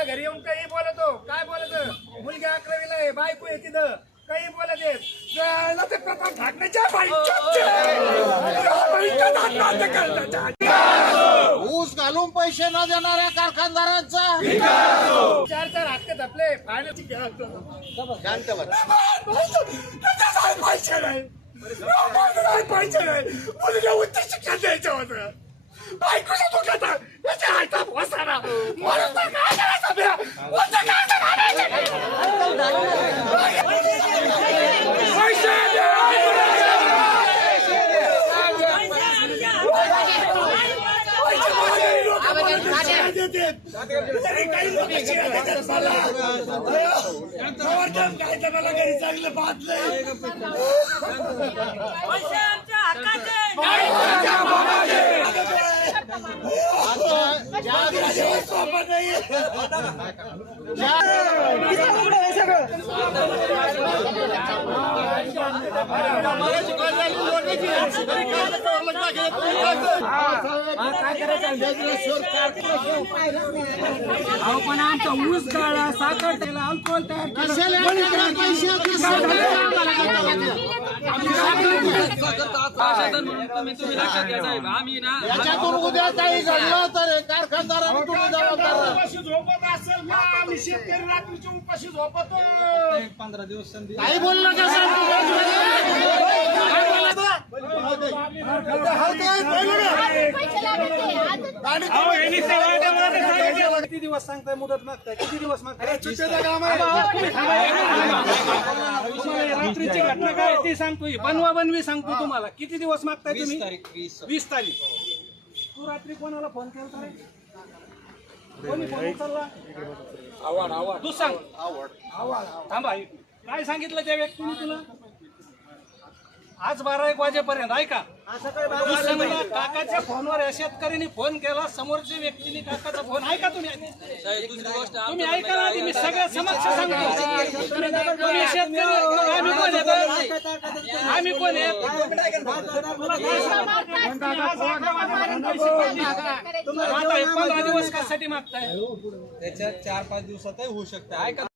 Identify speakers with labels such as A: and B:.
A: मला घरी येऊन काही बोलतो. काय बोलत? मुलगी अकरावीला आहे बायको आहे तिथं. काही बोलत आहेत. जायला ते प्रताप ठाकरेच्या
B: ऊस घालून पैसे न देणाऱ्या कारखानदारांचा.
A: चार चार हक्क
B: शांत बस.
A: पैसे नाही. पैसे नाही. मुलगा उच्च शिक्षण द्यायचं होतं. बायकोच्या दुखात याच्या हातात बसाना म्हणून तर काय करायचं बे? उच्च काय करायचं? पैसे द्या! पैसे मागणारी लोकं मला शिव्या तरी काही लोक शिव्या देतात मला. काय तर मला घरी चांगलं बांधलंय
B: आता
A: नाही
C: अहो पण आमचा ऊस काढा साखर त्याला अल्कोहोल तयार
B: देणार पैसे याच्यातून उद्या काही घडलं तर हे कारखानदारांनी तुम्ही जबाबदार
A: झोपत असेल ना आम्ही शेतकरी रात्रीची उपाशी झोपतो
B: काही बोलू नका
C: किती दिवस सांगताय मुदत मागताय? किती दिवस मागताय? रात्रीची घटना काय ती सांगतो. ही. बनवा बनवी सांगतो तुम्हाला. किती दिवस मागताय तुम्ही? वीस. तारीख. तू रात्री कोणाला फोन केला कोणी फोन उचलला? तू सांग. थांबा काय सांगितलं त्या व्यक्तीने तुला? आज बारा एक वाजेपर्यंत ऐका समजा काकाच्या फोनवर या शेतकऱ्यांनी फोन केला समोरच्या व्यक्तीने काकाचा फोन ऐका तुम्ही तुम्ही ऐका ना आधी मी सगळं समक्ष सांगतो तुम्ही शेतकरी आम्ही कोण आहेत आम्ही कोण आता हे पंधरा दिवस कशासाठी मागताय
D: त्याच्यात चार पाच दिवसातही होऊ शकतं ऐका